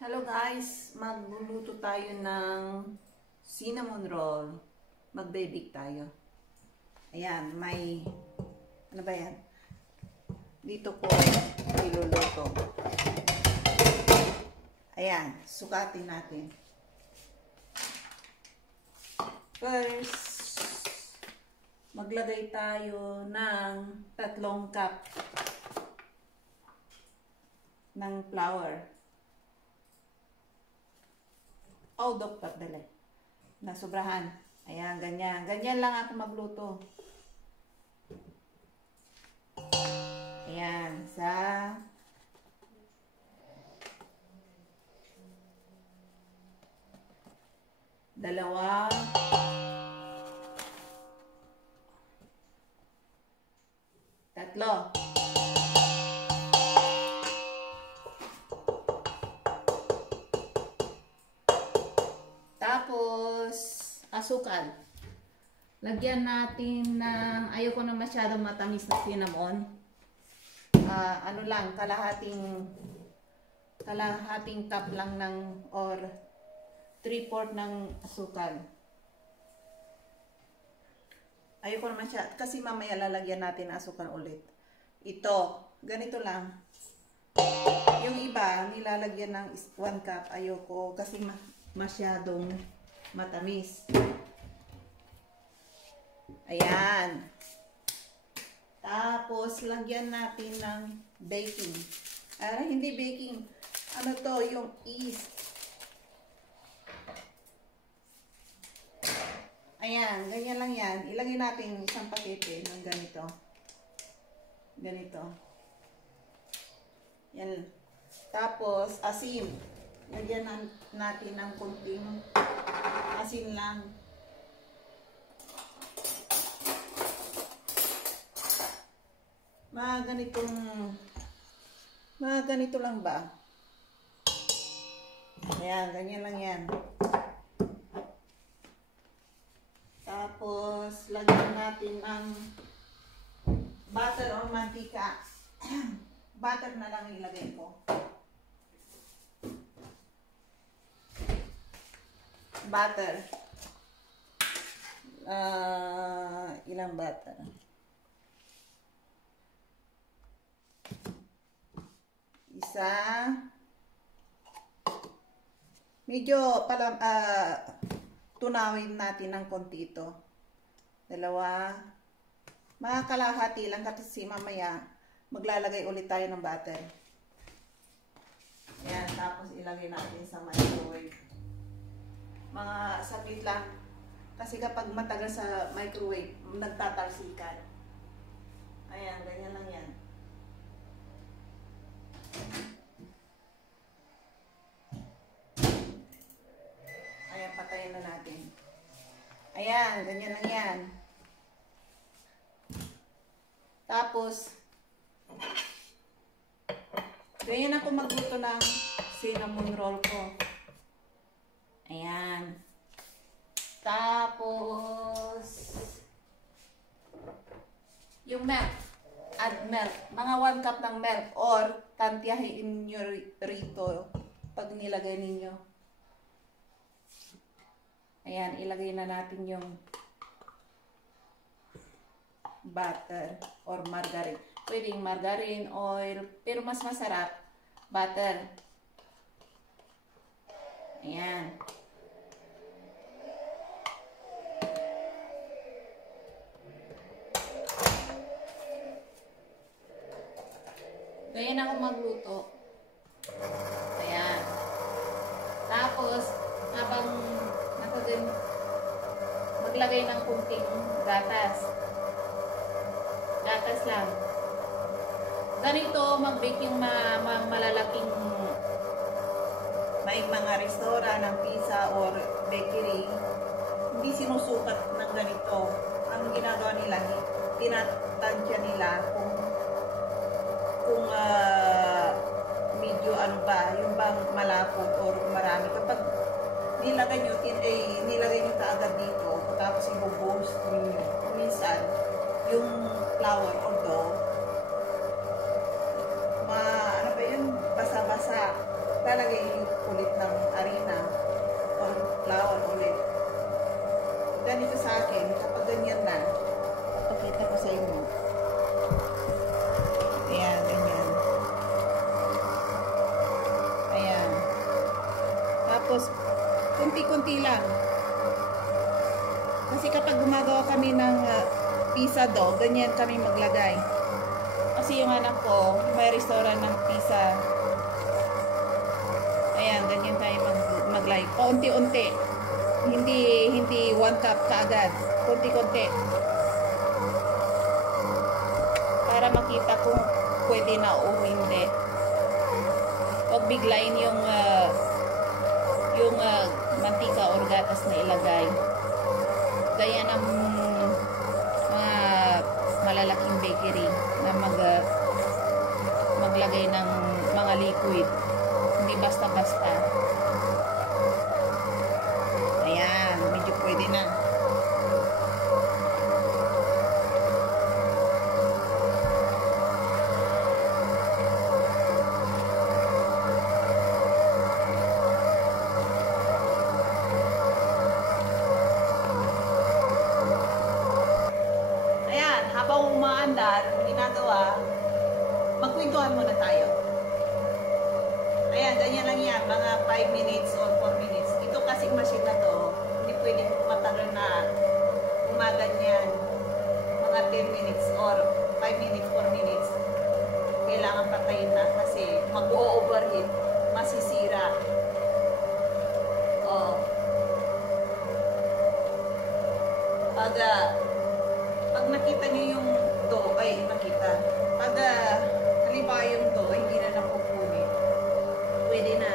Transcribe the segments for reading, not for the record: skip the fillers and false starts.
Hello guys, magluluto tayo ng cinnamon roll. Magbe-bake tayo. Ayan, may ano ba yan? Dito ko iluluto. Ayan, sukatin natin. First, maglagay tayo ng 3 cup ng flour. Out of cup dali. Nasobrahan. Ayan, ganyan. Ganyan lang ako magluto. Ayan, sa dalawa, tatlo. Tapos, asukal. Lagyan natin ng, ayoko na masyadong matamis na cinnamon. Ano lang, kalahating cup lang ng, or 3/4 ng asukal. Ayoko na masyadong, kasi mamaya lalagyan natin ng asukal ulit. Ito, ganito lang. Yung iba, nilalagyan ng 1 cup. Ayoko, kasi masyadong matamis. Ayan. Tapos, lagyan natin ng baking. Hindi baking. Ano to? Yung yeast. Ayan. Ganyan lang yan. Ilagay natin isang pakete ng ganito. Ganito. Yan. Tapos, asin. Lagyan natin ng kunting asin lang. Mga ganito lang ba? Ayan, ganyan lang yan. Tapos, lagyan natin ng butter o mantika. Butter na lang ilagay ko. Butter. Ilang butter? Isa. Medyo tunawin natin ng konti ito. 2. Mga kalahati lang kasi mamaya maglalagay ulit tayo ng butter. Ayan, tapos ilagay natin sa microwave. Mga saglit lang. Kasi kapag matagal sa microwave, nagtatalsikan. Ayan, ganyan lang yan. Ayan, patayin na natin. Ayan, ganyan lang yan. Tapos, ganyan ako magluto ng cinnamon roll ko. Ayan. Tapos, yung milk. Add milk. Mga 1 cup ng milk or tantiyahin nyo rito pag nilagay ninyo. Ayan, ilagay na natin yung butter or margarine. Pwedeng margarine, oil, pero mas masarap butter. Ayan. Ganyan ako magluto. Ayan. Tapos, habang maglagay ng kunting gatas. Gatas lang. Ganito, mag-bake yung malalaking may mga restaurant ng pizza or bakery. Hindi sinusukat ng ganito. Ang ginagawa nila, tinatansya nila kung medyo ano ba, yung bang malapot or marami. Kapag nilagay nyo kaagad dito, tapos i-boast ninyo. Minsan, yung flour o dough, ano ba yun, basa-basa. Lalagay ko ulit ng harina or flour ulit. Ganito sa akin, kapag ganyan na, pakita ko sa inyo. Ayan, ganyan. Ayan. Tapos, kunti-kunti lang. Kasi kapag gumagawa kami ng pizza dough, ganyan kami maglagay. Kasi yung anak ko, may restaurant ng pizza. Ayan, ganyan tayo maglagay. Paunti-unti. Hindi 1 cup kaagad. Kunti-kunti. Para makita kung pwede na o hindi. Huwag biglayin yung mantika or gatas na ilagay. Gaya ng mga malalaking bakery na maglagay ng mga liquid. Hindi basta-basta. Ayan, medyo pwede na. Ayan, habang umaandar, ginagawa, magkwentuhan muna tayo. Ayan, ganyan lang yan. Mga 5 minutes or 4 minutes. Ito kasing machine na to, hindi pwedeng matagal na umaganyan. Mga 10 minutes or 5 minutes, 4 minutes. Kailangan patayin na kasi mag-o-overheat. Masisira. O. Pag nakita nyo yung dough, ay nakita. Pag halimbawa yung dough, hindi na napupunit. Pwede na.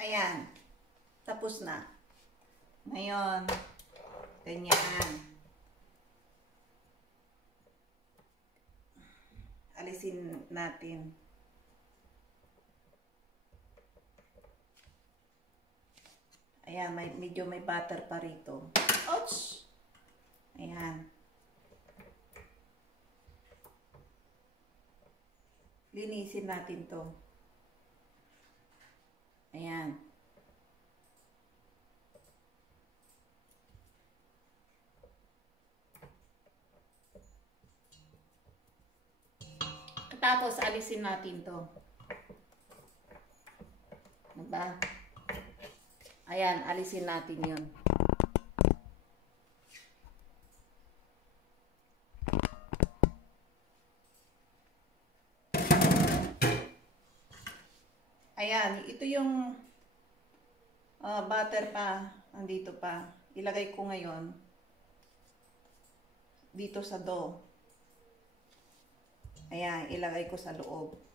Ayan. Tapos na. Ngayon, ganyan. Alisin natin. Ayan, medyo may butter pa rito. Ouch! Ayan. Linisin natin to. Ayan. Tapos, alisin natin to. Diba? Ayan, alisin natin yun. Ayan, ito yung butter pa, andito pa. Ilagay ko ngayon dito sa dough. Ayan, ilagay ko sa loob.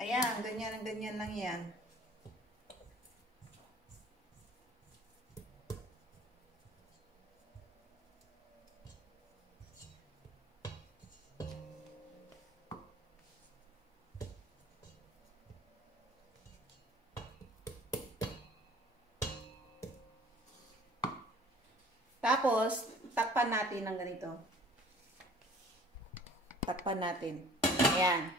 Ayan, ganyan lang yan. Tapos, takpan natin ng ganito. Takpan natin. Ayan.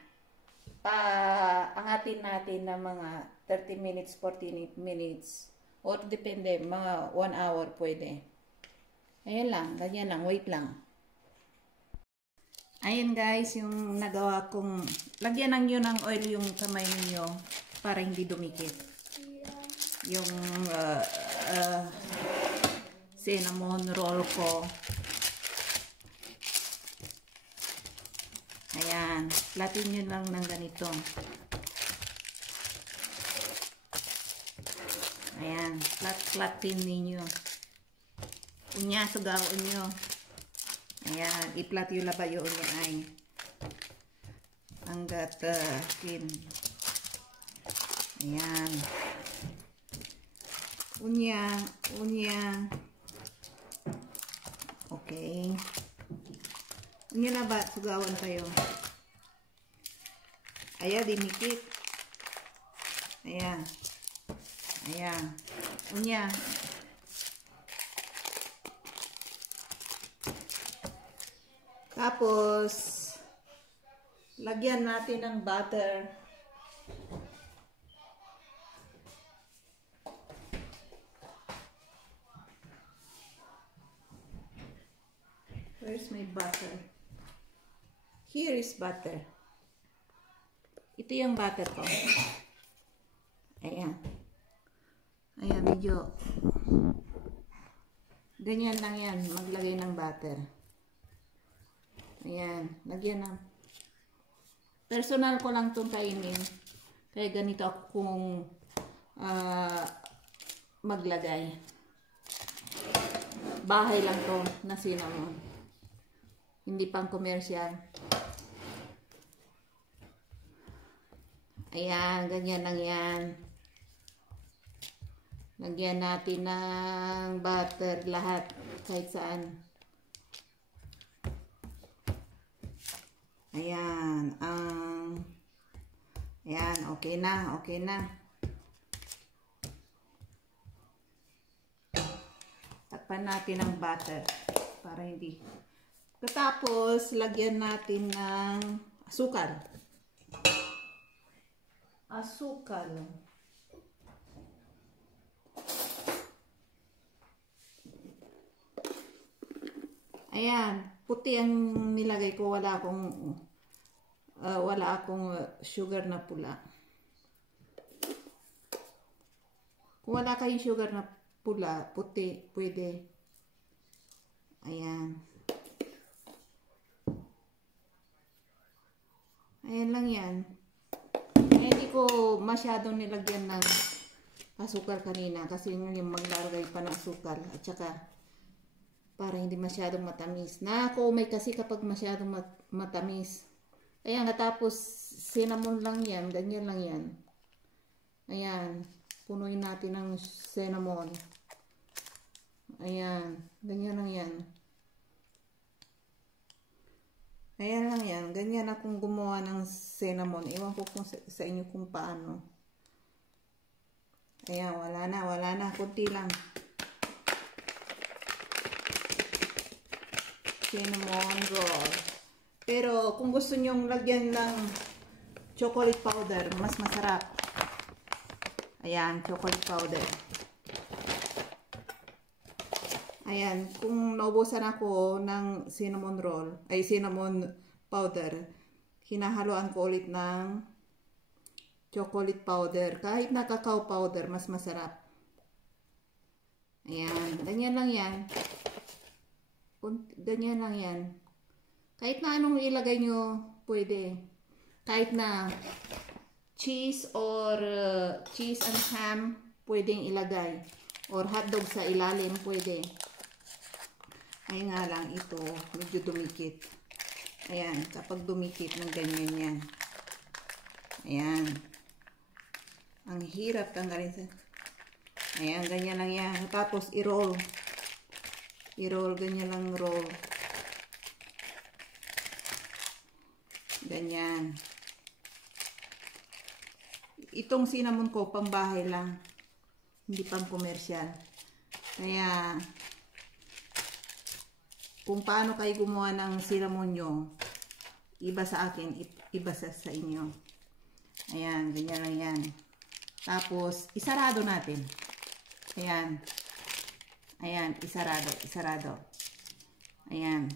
Angatin natin ng mga 30 minutes, 40 minutes. Or depende, mga 1 hour pwede. Ayan lang, ganyan lang, wait lang. Ayan guys, yung nagawa kong, lagyan lang yun ng oil yung kamay niyo para hindi dumikit. Yung cinnamon roll ko. Ayan, platin nyo lang ng ganito. Ayan, platin ninyo. Unya, sugaon nyo. Ayan, i-plat yung labayo niya ay hanggat kin. Ayan. Unya. Okay. Unya na ba? Sugawan tayo. Ayan, dinikit. Ayan. Ayan. Unya. Tapos, lagyan natin ng butter. Where's my butter? Here is butter. Ito yung butter ko. Ayan. Ayan, medyo. Ganyan lang yan. Maglagay ng butter. Ayan. Lagyan ng. Personal ko lang itong kainin. Kaya ganito ako kung maglagay. Bahay lang to na cinnamon. Hindi pang commercial. Ayan, ganyan lang yan. Lagyan natin ng butter lahat, kahit saan. Ayan, ayan, okay na, okay na. Takpan natin ng butter para hindi. Tapos, lagyan natin ng asukal. Asukal. Ayan, puti ang nilagay ko, wala akong sugar na pula. Kung wala kayong sugar na pula, puti, pwede. Ayan. Ayan lang yan. Hindi ko masyadong nilagyan ng asukal kanina kasi yung maglalagay pa ng asukal at saka para hindi masyadong matamis. Nakuumay kasi kapag masyadong matamis. Ayan, natapos cinnamon lang yan, ganyan lang yan. Ayan, punuin natin ng cinnamon. Ayan, ganyan lang yan. Ayan lang yan. Ganyan akong gumawa ng cinnamon. Ewan ko kung sa inyo kung paano. Ayan, wala na. Kunti lang. Cinnamon roll. Pero kung gusto nyong lagyan ng chocolate powder, mas masarap. Ayan, chocolate powder. Ayan, kung naubusan ako ng cinnamon roll, ay cinnamon powder, hinahaluan ko ulit ng chocolate powder. Kahit na cacao powder, mas masarap. Ayan, ganyan lang yan. Ganyan lang yan. Kahit na anong ilagay nyo, pwede. Kahit na cheese or cheese and ham, pwedeng ilagay. Or hotdog sa ilalim, pwede. Ay nga lang, ito, medyo dumikit. Ayan, kapag dumikit ng ganyan yan. Ayan. Ang hirap tanggalin sa. Ayan, ganyan lang yan. Tapos, i-roll. I-roll, ganyan lang roll. Ganyan. Itong cinnamon ko, pang bahay lang. Hindi pang komersyal. Kaya, kung paano kayo gumawa ng cinnamon nyo, iba sa akin, iba sa inyo. Ayan, ganyan lang yan. Tapos, isarado natin. Ayan. Ayan, isarado. Ayan.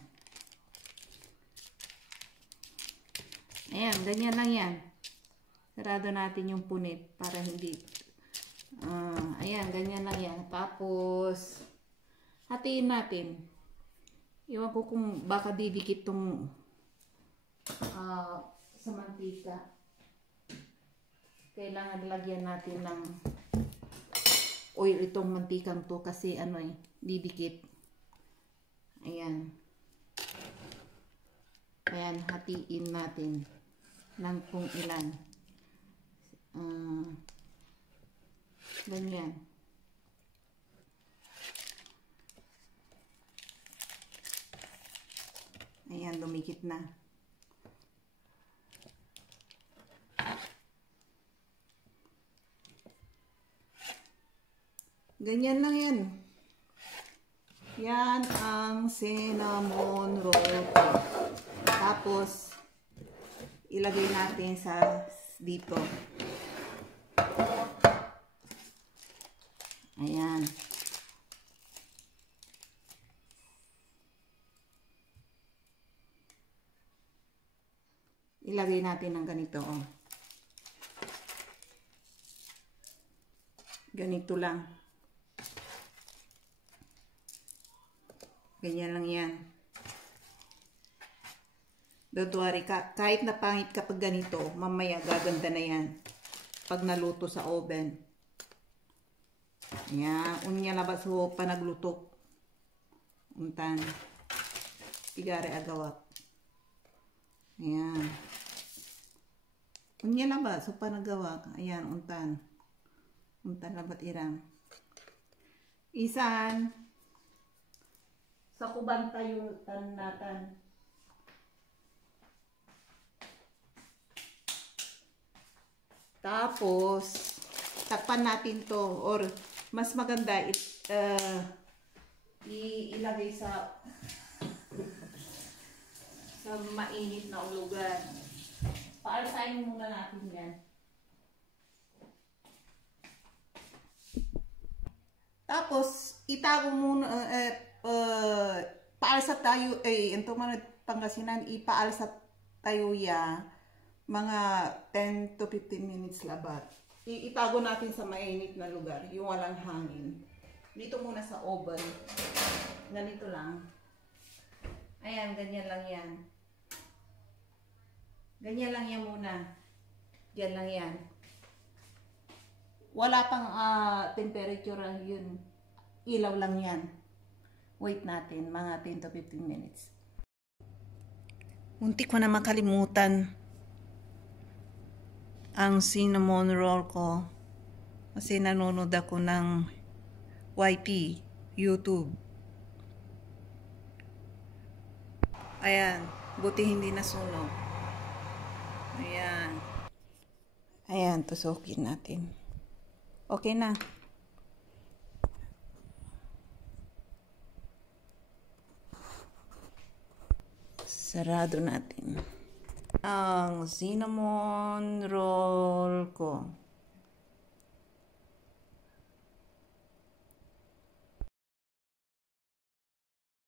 Ayan, ganyan lang yan. Sarado natin yung punit para hindi. Ayan, ganyan lang yan. Tapos, hatiin natin. Iwan ko kung baka didikit tong sa mantika. Kailangan lagyan natin ng oil itong mantikang to kasi ano didikit. Ayan. Ayan, hatiin natin ng kung ilan. Ganyan. Ayan, dumikit na. Ganyan lang yan. Yan ang cinnamon roll ko. Tapos, ilagay natin sa dito. Ayan. Ilagay natin ng ganito. Oh. Ganito lang. Ganyan lang yan. Don't worry, kahit na pangit kapag ganito, mamaya gaganda na yan. Pag naluto sa oven. Ayan, unya labas ho panaglutok. Untan. Tigare agawak. Ayan. Unya labas ho panagawak. Ayan, untan. Untan labat irang. Isan. Sa kuban tayo tanatan. Tapos, takpan natin to or mas maganda ilagay sa mainit na lugar. Paalasahin muna natin yan. Tapos, itago muna, paalsa tayo, ito man Pangasinan, ipaalsa tayo ya, mga 10 to 15 minutes labat. Itago natin sa mainit na lugar, yung walang hangin. Dito muna sa oven. Ganito lang. Ayan, ganyan lang yan. Ganyan lang yan muna. Diyan lang yan. Wala pang temperature yun. Ilaw lang yan. Wait natin, mga 10 to 15 minutes. Muntik ko na makalimutan ang cinnamon roll ko kasi nanonood ako ng YT, YouTube. Ayan, buti hindi nasunog. Ayan. Ayan, tusukin natin. Okay na. Sarado natin ang cinnamon roll ko.